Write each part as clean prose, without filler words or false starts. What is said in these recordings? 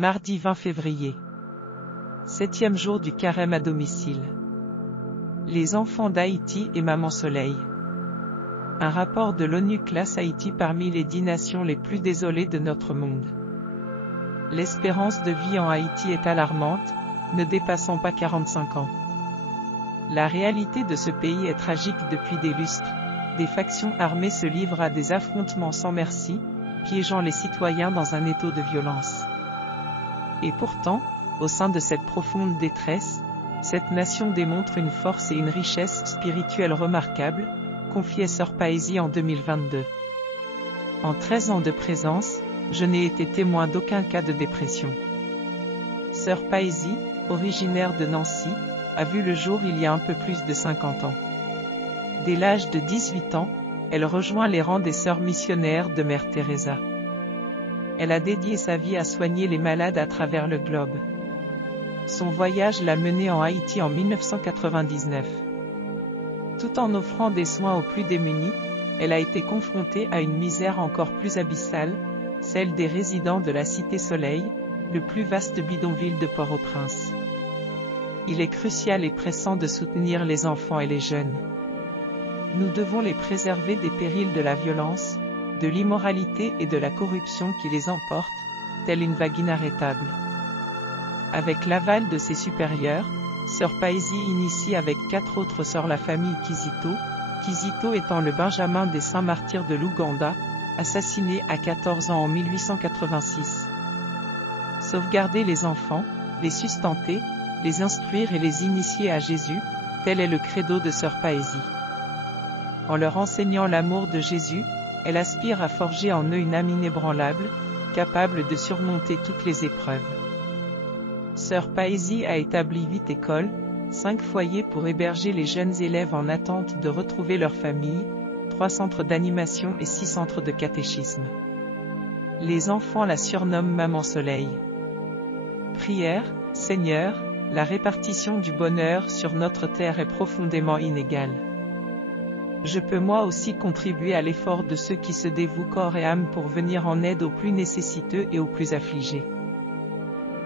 Mardi 20 février. 7e jour du carême à domicile. Les enfants d'Haïti et Maman Soleil. Un rapport de l'ONU classe Haïti parmi les 10 nations les plus désolées de notre monde. L'espérance de vie en Haïti est alarmante, ne dépassant pas 45 ans. La réalité de ce pays est tragique depuis des lustres. Des factions armées se livrent à des affrontements sans merci, piégeant les citoyens dans un étau de violence. Et pourtant, au sein de cette profonde détresse, cette nation démontre une force et une richesse spirituelle remarquables, confiait Sœur Paisy en 2022. En 13 ans de présence, je n'ai été témoin d'aucun cas de dépression. Sœur Paisy, originaire de Nancy, a vu le jour il y a un peu plus de 50 ans. Dès l'âge de 18 ans, elle rejoint les rangs des sœurs missionnaires de Mère Teresa. Elle a dédié sa vie à soigner les malades à travers le globe. Son voyage l'a menée en Haïti en 1999. Tout en offrant des soins aux plus démunis, elle a été confrontée à une misère encore plus abyssale, celle des résidents de la Cité Soleil, le plus vaste bidonville de Port-au-Prince. Il est crucial et pressant de soutenir les enfants et les jeunes. Nous devons les préserver des périls de la violence, de l'immoralité et de la corruption qui les emportent, telle une vague inarrêtable. Avec l'aval de ses supérieurs, Sœur Paisy initie avec 4 autres sœurs la famille Kizito étant le benjamin des saints martyrs de l'Ouganda, assassiné à 14 ans en 1886. Sauvegarder les enfants, les sustenter, les instruire et les initier à Jésus, tel est le credo de Sœur Paisy. En leur enseignant l'amour de Jésus, elle aspire à forger en eux une âme inébranlable, capable de surmonter toutes les épreuves. Sœur Paisy a établi 8 écoles, 5 foyers pour héberger les jeunes élèves en attente de retrouver leur famille, 3 centres d'animation et 6 centres de catéchisme. Les enfants la surnomment Maman Soleil. Prière, Seigneur, la répartition du bonheur sur notre terre est profondément inégale. Je peux moi aussi contribuer à l'effort de ceux qui se dévouent corps et âme pour venir en aide aux plus nécessiteux et aux plus affligés.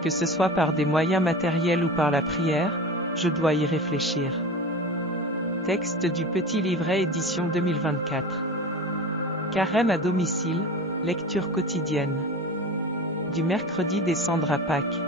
Que ce soit par des moyens matériels ou par la prière, je dois y réfléchir. Texte du Petit Livret édition 2024. Carême à domicile, lecture quotidienne. Du mercredi des cendres à Pâques.